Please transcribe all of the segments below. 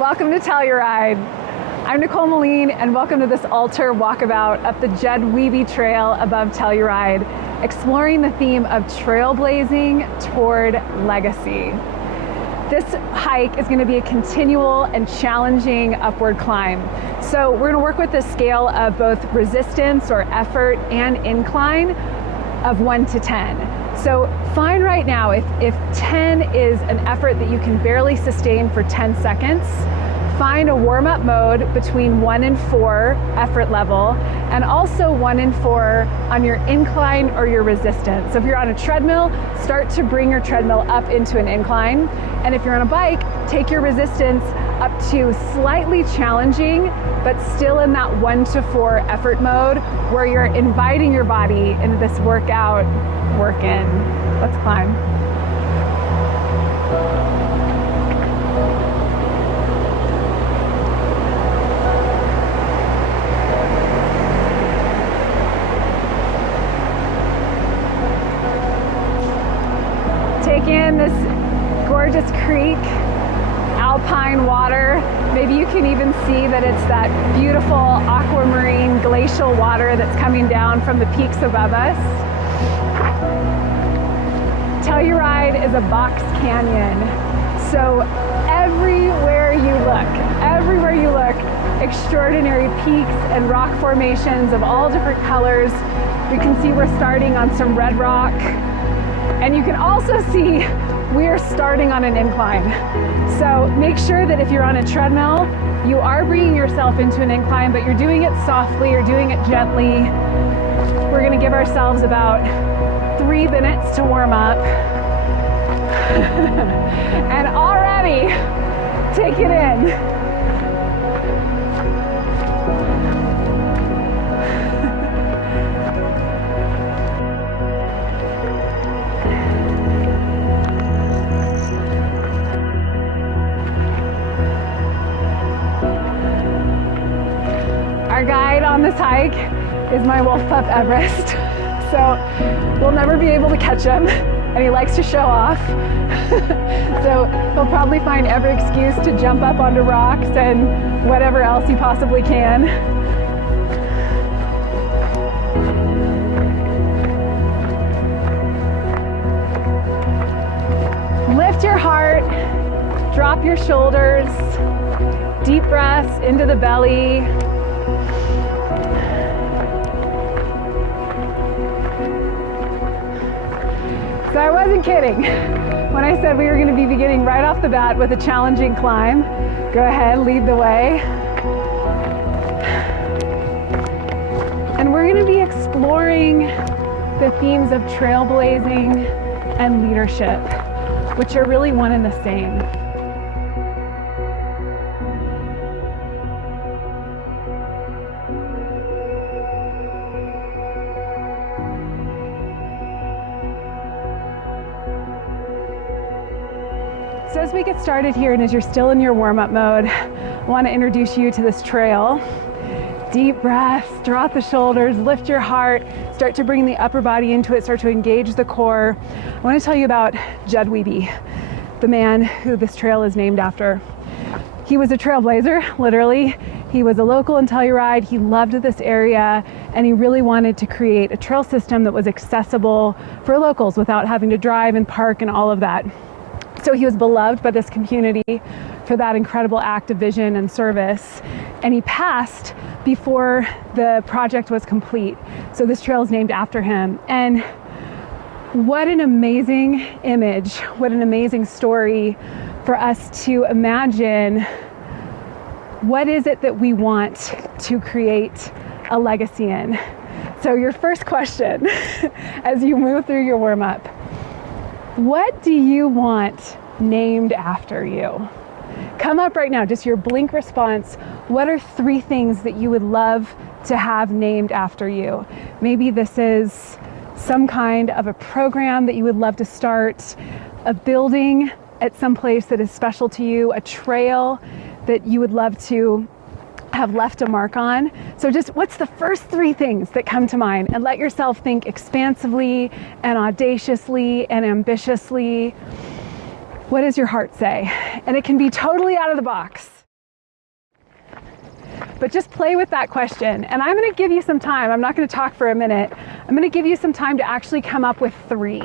Welcome to Telluride. I'm Nicole Meline, and welcome to this altar walkabout up the Jud Wiebe Trail above Telluride, exploring the theme of trailblazing toward legacy. This hike is going to be a continual and challenging upward climb. So we're going to work with the scale of both resistance or effort and incline of 1 to 10. So find right now if 10 is an effort that you can barely sustain for 10 seconds, find a warm-up mode between 1 and 4 effort level, and also 1 and 4 on your incline or your resistance. So if you're on a treadmill, start to bring your treadmill up into an incline. And if you're on a bike, take your resistance up to slightly challenging, but still in that 1 to 4 effort mode where you're inviting your body into this workout work-in. Let's climb. Take in this gorgeous creek, alpine water. Maybe you can even see that it's that beautiful aquamarine glacial water that's coming down from the peaks above us. Telluride is a box canyon. So everywhere you look, extraordinary peaks and rock formations of all different colors. We can see we're starting on some red rock. And you can also see we're starting on an incline. So make sure that if you're on a treadmill, you are bringing yourself into an incline, but you're doing it softly, you're doing it gently. We're gonna give ourselves about 3 minutes to warm up. And already, take it in. Our guide on this hike is my wolf pup Everest. So we'll never be able to catch him, and he likes to show off. So he'll probably find every excuse to jump up onto rocks and whatever else he possibly can. Lift your heart, drop your shoulders, deep breaths into the belly. So I wasn't kidding when I said we were going to be beginning right off the bat with a challenging climb. Go ahead, lead the way. And we're going to be exploring the themes of trailblazing and leadership, which are really one and the same. So as we get started here, and as you're still in your warm-up mode, I want to introduce you to this trail. Deep breaths, draw out the shoulders, lift your heart, start to bring the upper body into it, start to engage the core. I want to tell you about Jud Wiebe, the man who this trail is named after. He was a trailblazer, literally. He was a local in Telluride. He loved this area, and he really wanted to create a trail system that was accessible for locals without having to drive and park and all of that. So he was beloved by this community for that incredible act of vision and service. And he passed before the project was complete. So this trail is named after him. And what an amazing image, what an amazing story for us to imagine what is it that we want to create a legacy in. So your first question as you move through your warm-up, what do you want named after you? Come up right now, just your blink response. What are 3 things that you would love to have named after you? Maybe this is some kind of a program that you would love to start, a building at some place that is special to you, a trail that you would love to have left a mark on. So just what's the first 3 things that come to mind? And let yourself think expansively and audaciously and ambitiously. What does your heart say? And it can be totally out of the box. But just play with that question. And I'm going to give you some time. I'm not going to talk for a minute. I'm going to give you some time to actually come up with 3.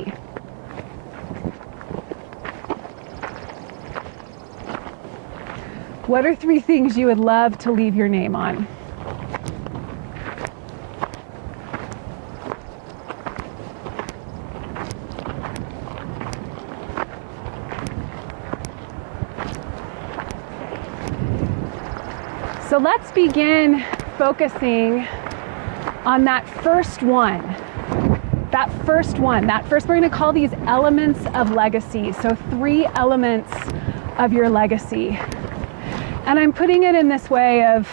What are 3 things you would love to leave your name on? So let's begin focusing on that first one. We're going to call these elements of legacy. So 3 elements of your legacy. And I'm putting it in this way of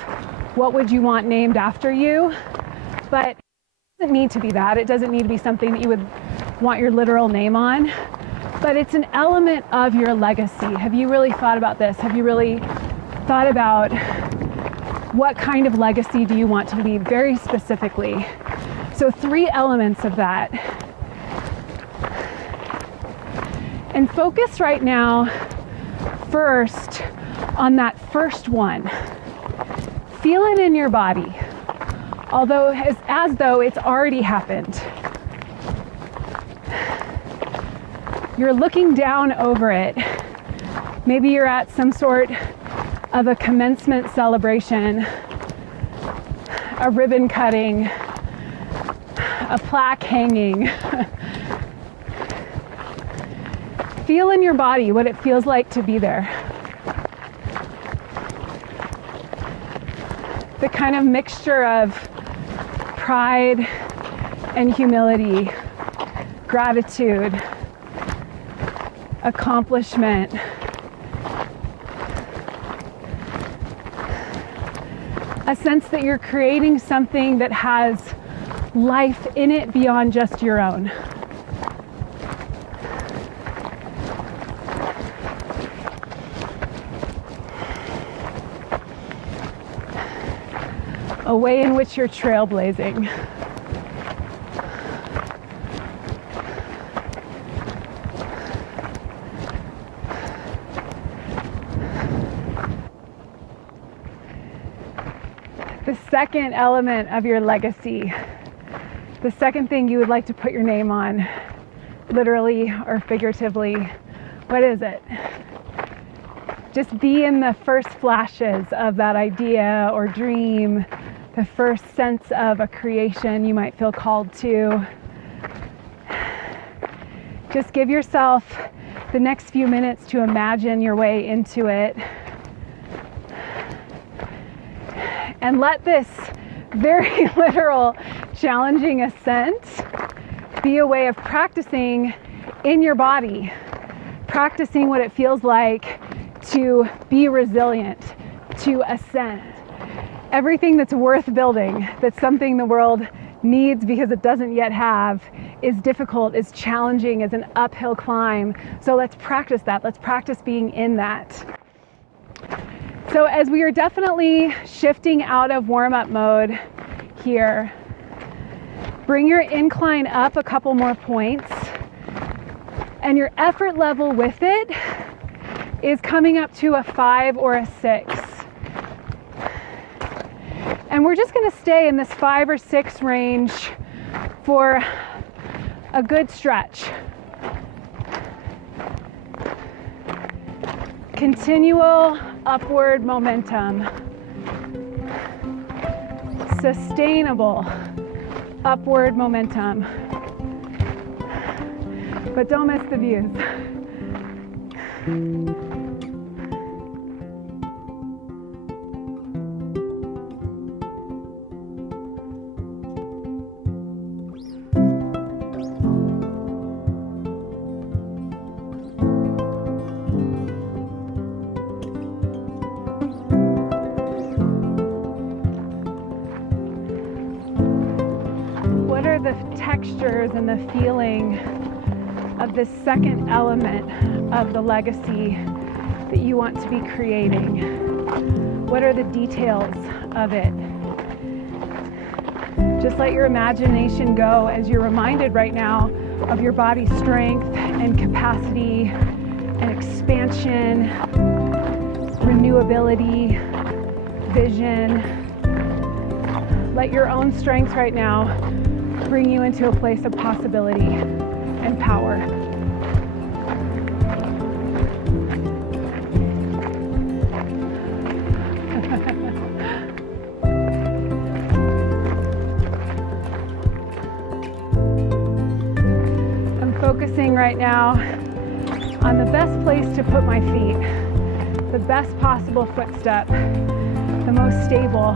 what would you want named after you, but it doesn't need to be that. It doesn't need to be something that you would want your literal name on, but it's an element of your legacy. Have you really thought about this? Have you really thought about what kind of legacy do you want to leave very specifically? So 3 elements of that. And focus right now first on that first one. Feel it in your body, although as though it's already happened. You're looking down over it. Maybe you're at some sort of a commencement celebration, a ribbon cutting, a plaque hanging. Feel in your body what it feels like to be there. The kind of mixture of pride and humility, gratitude, accomplishment, a sense that you're creating something that has life in it beyond just your own. A way in which you're trailblazing. The second element of your legacy, the second thing you would like to put your name on, literally or figuratively, what is it? Just be in the first flashes of that idea or dream, the first sense of a creation you might feel called to. Just give yourself the next few minutes to imagine your way into it. And let this very literal, challenging ascent be a way of practicing in your body, practicing what it feels like to be resilient, to ascend. Everything that's worth building, that's something the world needs because it doesn't yet have, is difficult, is challenging, is an uphill climb. So let's practice that. Let's practice being in that. So as we are definitely shifting out of warm-up mode here, bring your incline up a couple more points, and your effort level with it is coming up to a 5 or a 6. And we're just going to stay in this 5 or 6 range for a good stretch. Continual upward momentum. Sustainable upward momentum. But don't miss the views. What are the textures and the feeling of this second element of the legacy that you want to be creating? What are the details of it? Just let your imagination go as you're reminded right now of your body's strength and capacity and expansion, renewability, vision, Let your own strength right now bring you into a place of possibility and power. I'm focusing right now on the best place to put my feet, the best possible footstep, the most stable.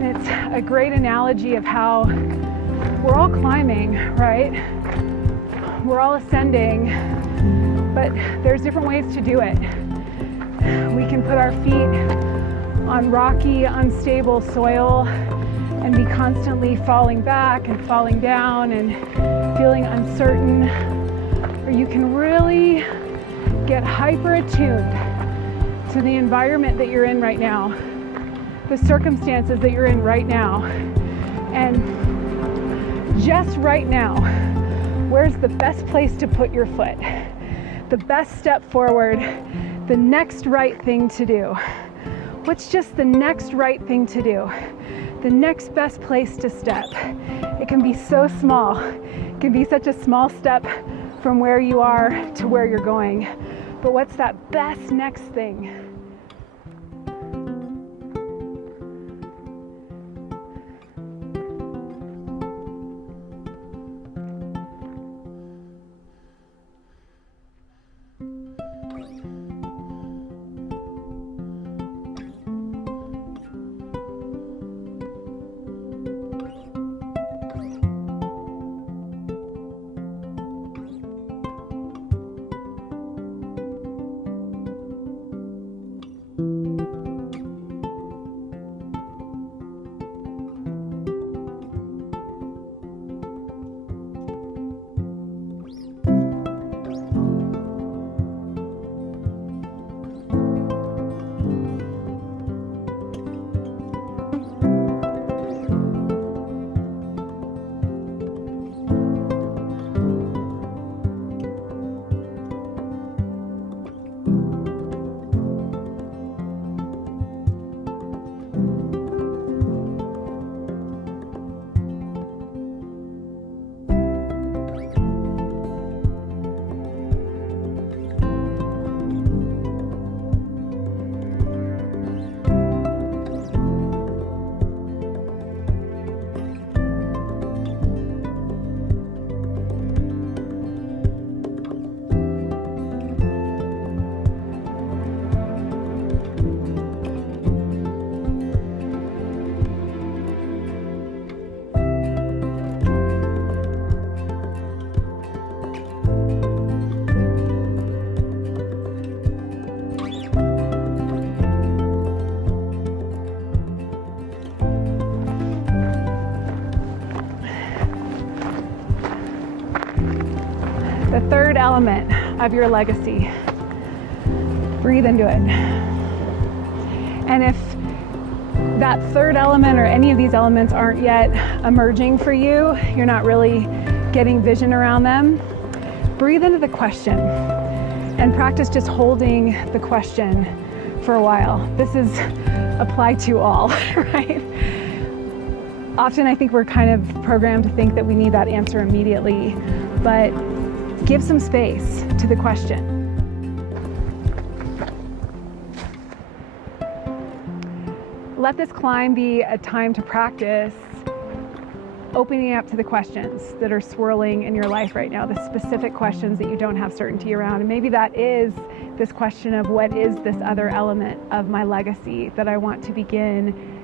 And it's a great analogy of how we're all climbing, right? We're all ascending, but there's different ways to do it. We can put our feet on rocky, unstable soil and be constantly falling back and falling down and feeling uncertain. Or you can really get hyper attuned to the environment that you're in right now, the circumstances that you're in right now. And just right now, where's the best place to put your foot? The best step forward, the next right thing to do. What's just the next right thing to do? The next best place to step. It can be so small. It can be such a small step from where you are to where you're going. But what's that best next thing? The third element of your legacy. Breathe into it. And if that third element or any of these elements aren't yet emerging for you, you're not really getting vision around them, breathe into the question and practice just holding the question for a while. This is apply to all, right? Often I think we're kind of programmed to think that we need that answer immediately, but give some space to the question. Let this climb be a time to practice opening up to the questions that are swirling in your life right now, the specific questions that you don't have certainty around. And maybe that is this question of what is this other element of my legacy that I want to begin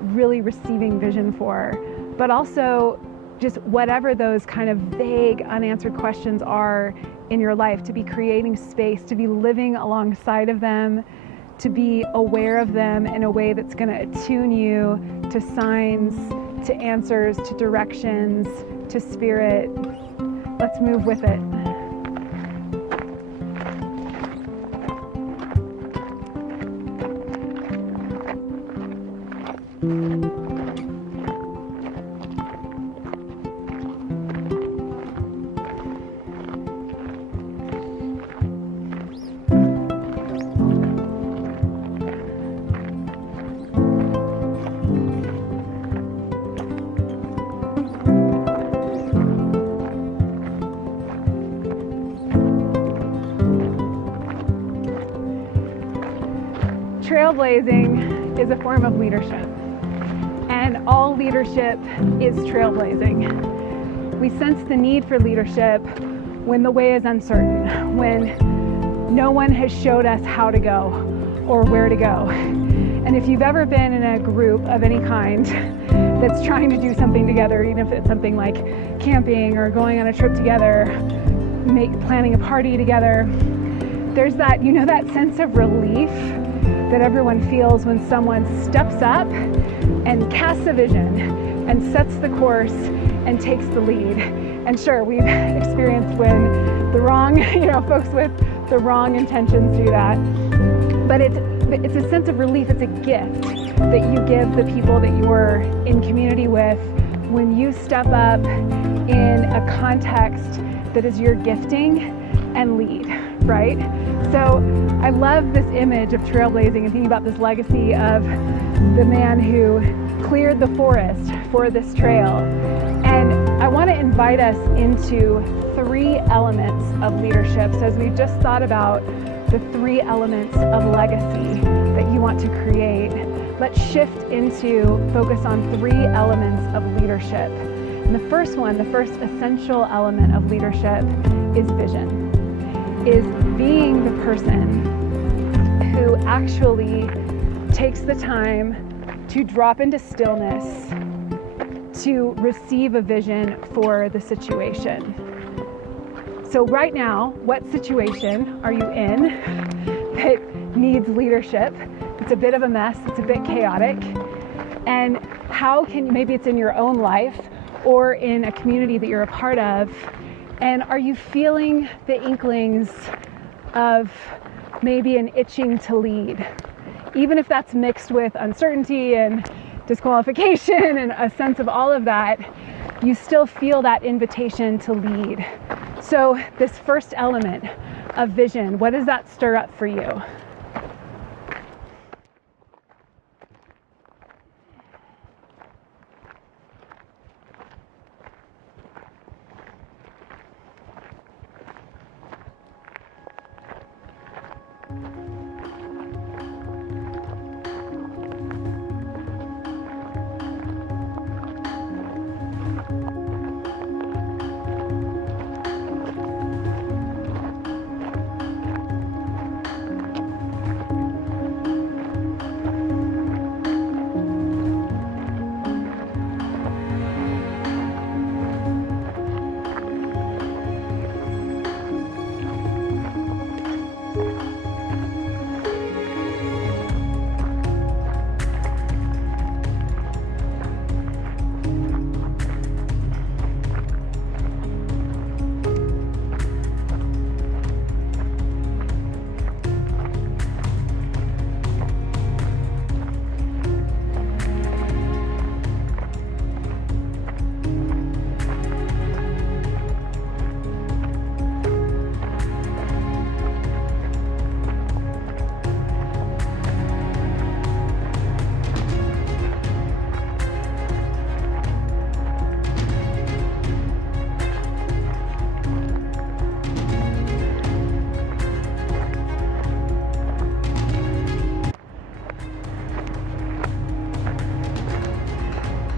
really receiving vision for, but also just whatever those kind of vague, unanswered questions are in your life, to be creating space, to be living alongside of them, to be aware of them in a way that's going to attune you to signs, to answers, to directions, to spirit. Let's move with it. trailblazing is a form of leadership, and all leadership is trailblazing. We sense the need for leadership when the way is uncertain, when no one has showed us how to go or where to go. And if you've ever been in a group of any kind that's trying to do something together, even if it's something like camping or going on a trip together, planning a party together, there's that, that sense of relief that everyone feels when someone steps up and casts a vision and sets the course and takes the lead. And sure, we've experienced when the wrong, folks with the wrong intentions do that. But it's a sense of relief. It's a gift that you give the people that you're in community with when you step up in a context that is your gifting and lead, right? So I love this image of trailblazing and thinking about this legacy of the man who cleared the forest for this trail. And I want to invite us into 3 elements of leadership. So as we've just thought about the 3 elements of legacy that you want to create, let's shift into focus on 3 elements of leadership. And the first one, the first essential element of leadership is vision, is being the person who actually takes the time to drop into stillness to receive a vision for the situation. So right now, what situation are you in that needs leadership? It's a bit of a mess, it's a bit chaotic. And how can, maybe it's in your own life or in a community that you're a part of, and are you feeling the inklings of maybe an itching to lead? Even if that's mixed with uncertainty and disqualification and a sense of all of that, you still feel that invitation to lead. So this first element of vision, what does that stir up for you?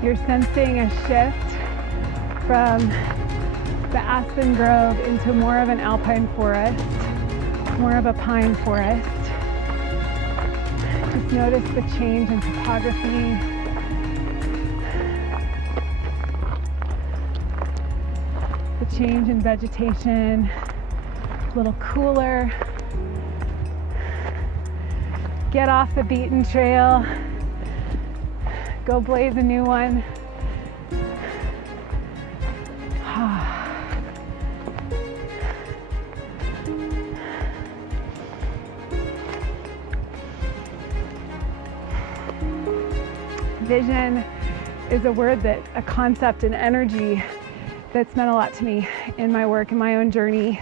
You're sensing a shift from the aspen grove into more of an alpine forest, more of a pine forest. Just notice the change in topography. The change in vegetation, a little cooler. Get off the beaten trail. Go blaze a new one. Vision is a concept, an energy that's meant a lot to me in my work, in my own journey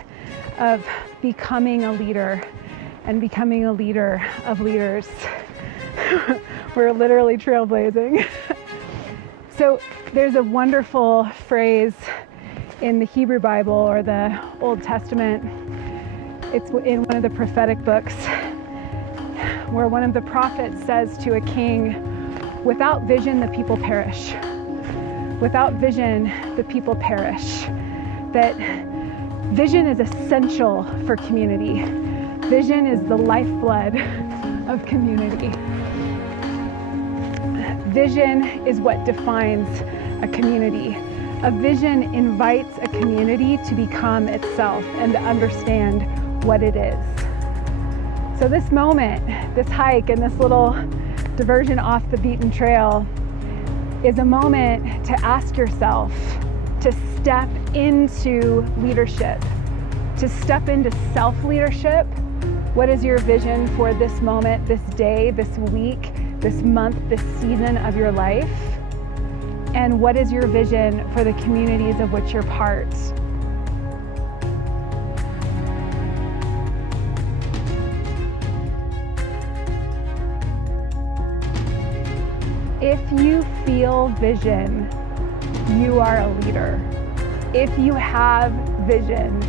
of becoming a leader and becoming a leader of leaders. We're literally trailblazing. So there's a wonderful phrase in the Hebrew Bible or the Old Testament. It's in one of the prophetic books where one of the prophets says to a king, without vision, the people perish. Without vision, the people perish. That vision is essential for community. Vision is the lifeblood of community. Vision is what defines a community. A vision invites a community to become itself and to understand what it is. So this moment, this hike and this little diversion off the beaten trail is a moment to ask yourself to step into leadership, to step into self-leadership. What is your vision for this moment, this day, this week, this month, this season of your life? And what is your vision for the communities of which you're part? If you feel vision, you are a leader. If you have vision,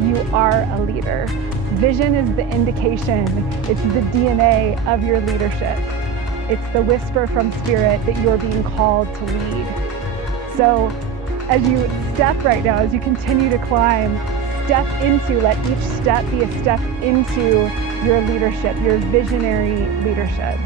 you are a leader. Vision is the indication, it's the DNA of your leadership. It's the whisper from spirit that you're being called to lead. So as you step right now, as you continue to climb, step into, let each step be a step into your leadership, your visionary leadership.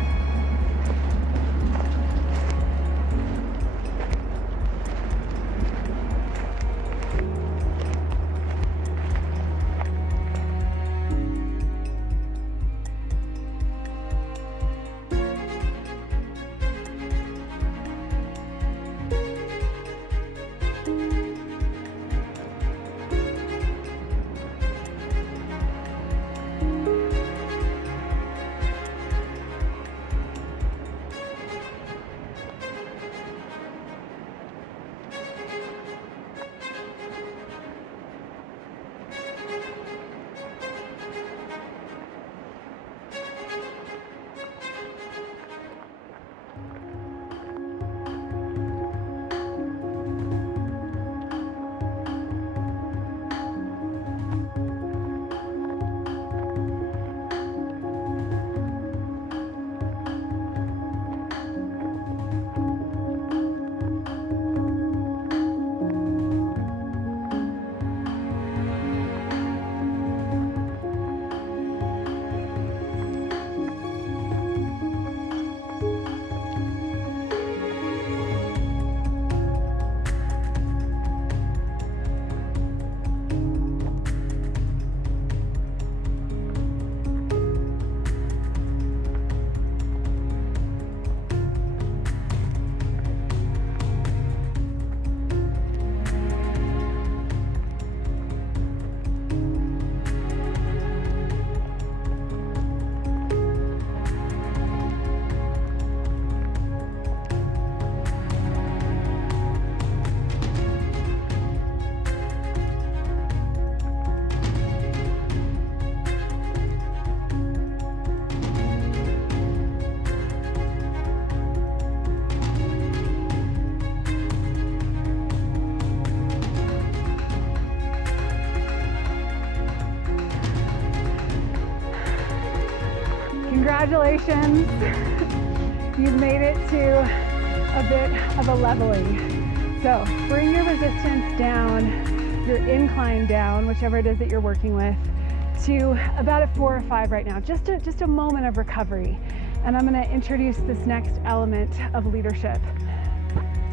Congratulations, you've made it to a bit of a leveling. So bring your resistance down, your incline down, whichever it is that you're working with, to about a 4 or 5 right now, just a moment of recovery. And I'm gonna introduce this next element of leadership.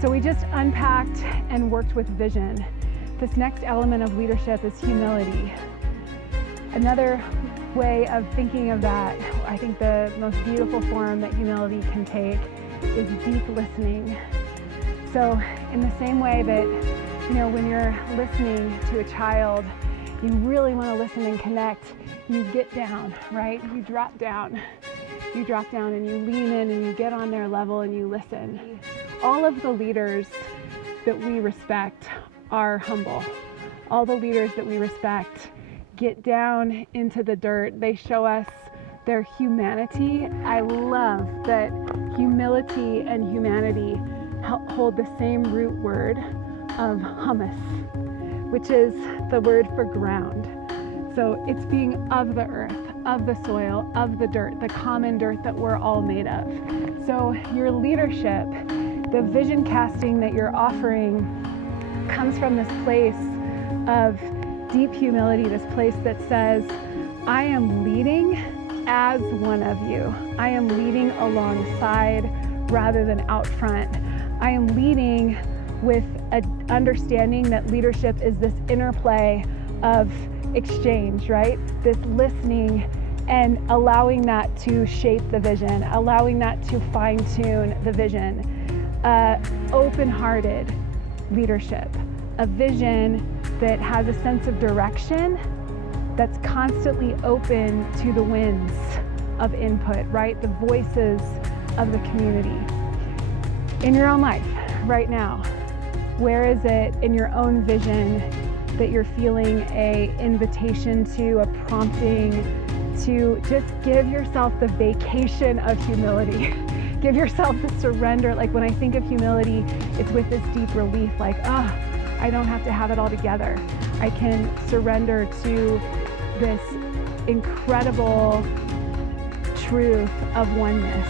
So we just unpacked and worked with vision. This next element of leadership is humility. Another way of thinking of that, I think the most beautiful form that humility can take is deep listening. So in the same way that, when you're listening to a child, you really want to listen and connect, you get down, right? You drop down and you lean in and you get on their level and you listen. All of the leaders that we respect are humble. All the leaders that we respect get down into the dirt. They show us their humanity. I love that humility and humanity hold the same root word of humus, which is the word for ground. So it's being of the earth, of the soil, of the dirt, the common dirt that we're all made of. So your leadership, the vision casting that you're offering, comes from this place of deep humility, this place that says, I am leading as one of you. I am leading alongside rather than out front. I am leading with an understanding that leadership is this interplay of exchange, right? This listening and allowing that to shape the vision, allowing that to fine-tune the vision. Open-hearted leadership, a vision that has a sense of direction, that's constantly open to the winds of input, right? The voices of the community. In your own life right now, where is it in your own vision that you're feeling an invitation to, a prompting to just give yourself the vacation of humility? Give yourself the surrender. Like when I think of humility, it's with this deep relief, like, oh, I don't have to have it all together. I can surrender to this incredible truth of oneness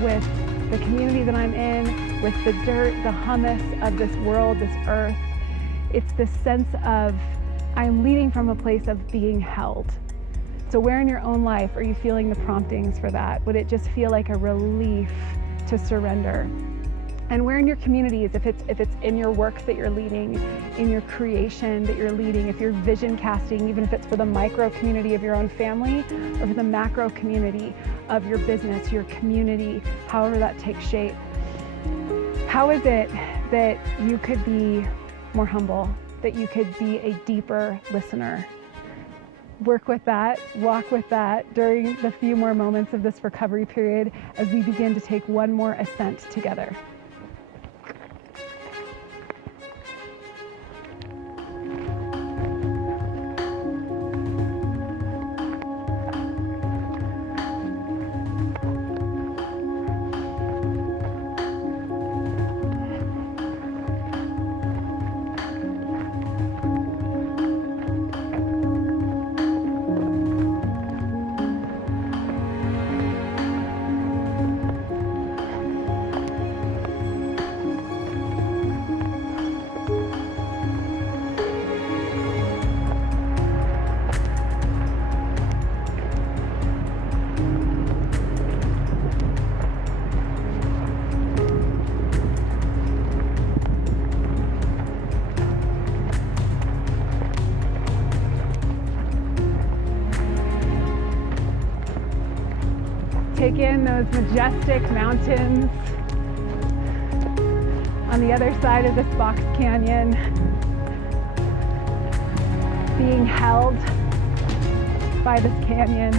with the community that I'm in, with the dirt, the hummus of this world, this earth. It's this sense of I'm leading from a place of being held. So where in your own life are you feeling the promptings for that? Would it just feel like a relief to surrender? And where in your communities, if it's in your work that you're leading, in your creation that you're leading, if you're vision casting, even if it's for the micro community of your own family or for the macro community of your business, your community, however that takes shape, how is it that you could be more humble, that you could be a deeper listener? Work with that, walk with that during the few more moments of this recovery period as we begin to take one more ascent together. Take in those majestic mountains on the other side of this box canyon, being held by this canyon.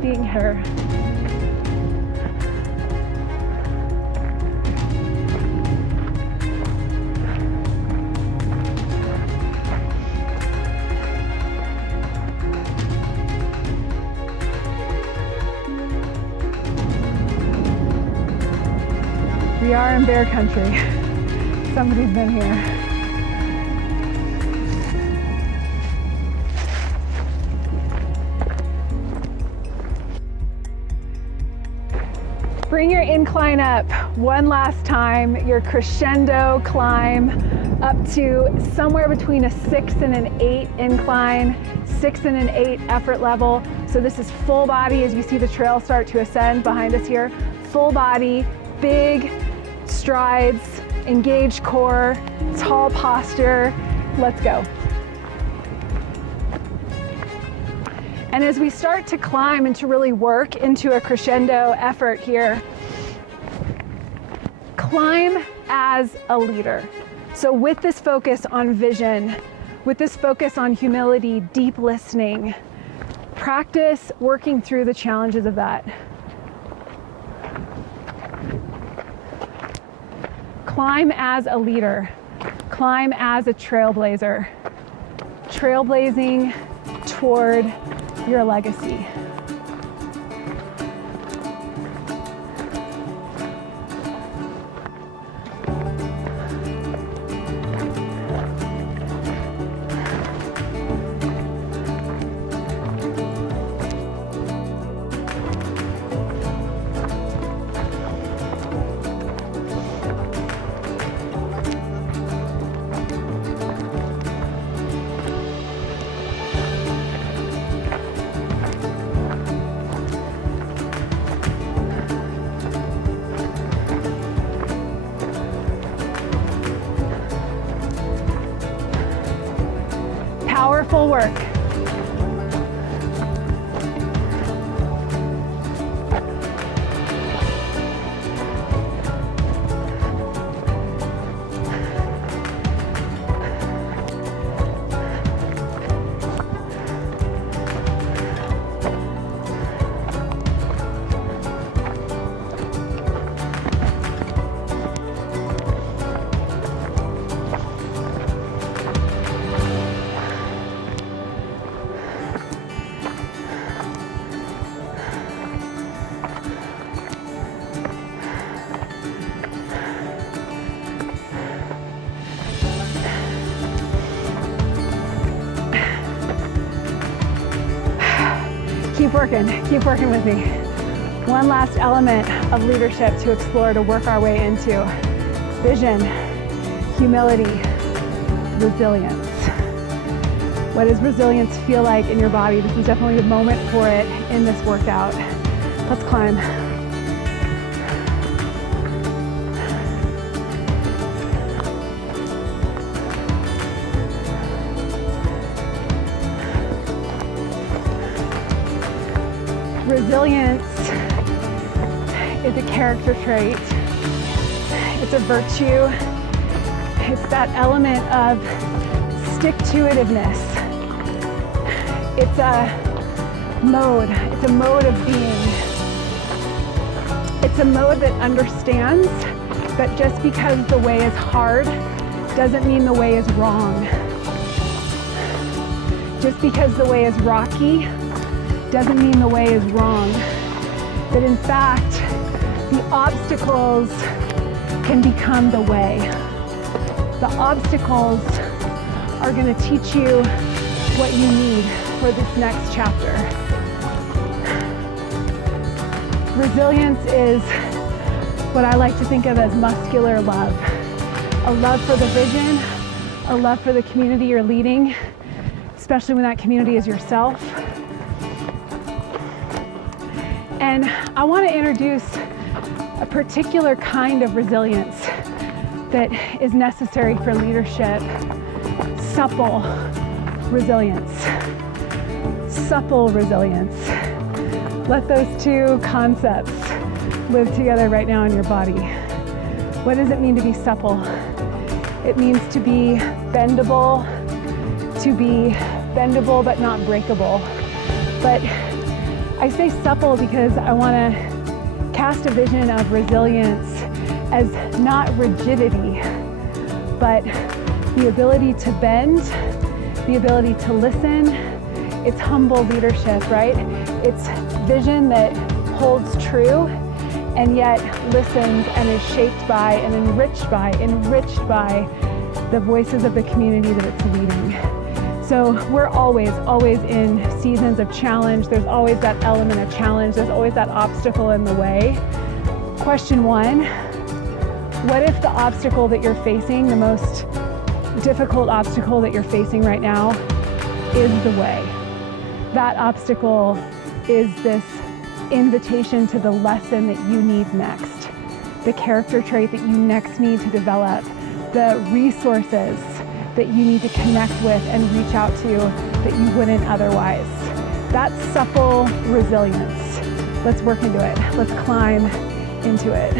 Being her. We are in bear country. Somebody's been here. Bring your incline up one last time, your crescendo climb up to somewhere between a 6 and an 8 incline, 6 and an 8 effort level. So this is full body as you see the trail start to ascend behind us here. Full body, big strides, engaged core, tall posture. Let's go. And as we start to climb and to really work into a crescendo effort here, climb as a leader. So with this focus on vision, with this focus on humility, deep listening, practice working through the challenges of that. Climb as a leader, climb as a trailblazer, trailblazing toward your legacy. Powerful work. Keep working with me. One last element of leadership to explore, to work our way into: vision, humility, resilience. What does resilience feel like in your body? This is definitely the moment for it in this workout. Let's climb. Resilience is a character trait. It's a virtue. It's that element of stick-to-itiveness. It's a mode. It's a mode of being. It's a mode that understands that just because the way is hard doesn't mean the way is wrong. Just because the way is rocky doesn't mean the way is wrong. That in fact, the obstacles can become the way. The obstacles are going to teach you what you need for this next chapter. Resilience is what I like to think of as muscular love. A love for the vision, a love for the community you're leading, especially when that community is yourself. And I want to introduce a particular kind of resilience that is necessary for leadership: supple resilience. Supple resilience. Let those two concepts live together right now in your body. What does it mean to be supple? It means to be bendable but not breakable. But I say supple because I want to cast a vision of resilience as not rigidity, but the ability to bend, the ability to listen. It's humble leadership, right? It's vision that holds true and yet listens and is shaped by and enriched by the voices of the community that it's leading. So we're always in seasons of challenge. There's always that element of challenge. There's always that obstacle in the way. Question one, what if the obstacle that you're facing, the most difficult obstacle that you're facing right now, is the way? That obstacle is this invitation to the lesson that you need next, the character trait that you next need to develop, the resources that you need to connect with and reach out to that you wouldn't otherwise. That's supple resilience. Let's work into it. Let's climb into it.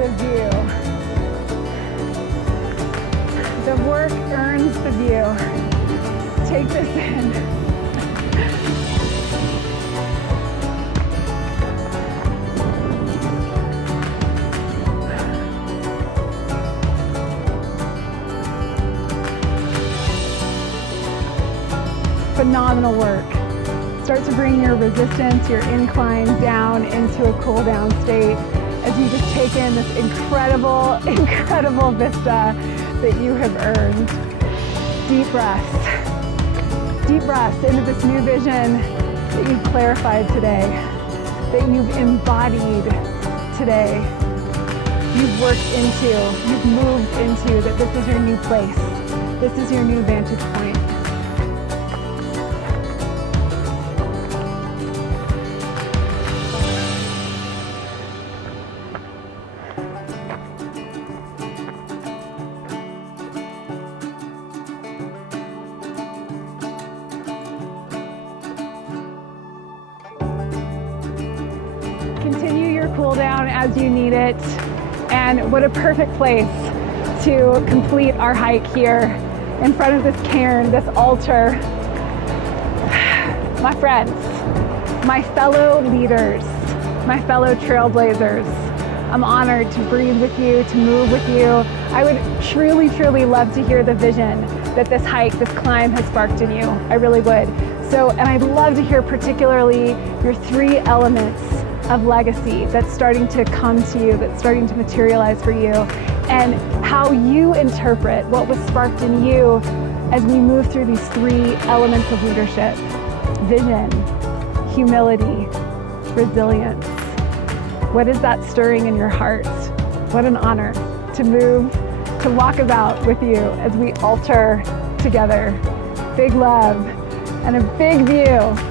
the view. The work earns the view. Take this in. Phenomenal work. Start to bring your resistance, your incline down into a cool down state as you just take in this incredible, incredible vista that you have earned. Deep breaths. Deep breaths into this new vision that you've clarified today, that you've embodied today, you've worked into, you've moved into, that this is your new place. This is your new vantage point. Continue your cool down as you need it. And what a perfect place to complete our hike here in front of this cairn, this altar. My friends, my fellow leaders, my fellow trailblazers, I'm honored to breathe with you, to move with you. I would truly, truly love to hear the vision that this hike, this climb has sparked in you. I really would. So, and I'd love to hear particularly your 3 elements of legacy that's starting to come to you, that's starting to materialize for you, and how you interpret what was sparked in you as we move through these 3 elements of leadership: vision, humility, resilience. What is that stirring in your heart? What an honor to move, to Walkabout with you as we alter together. Big love and a big view.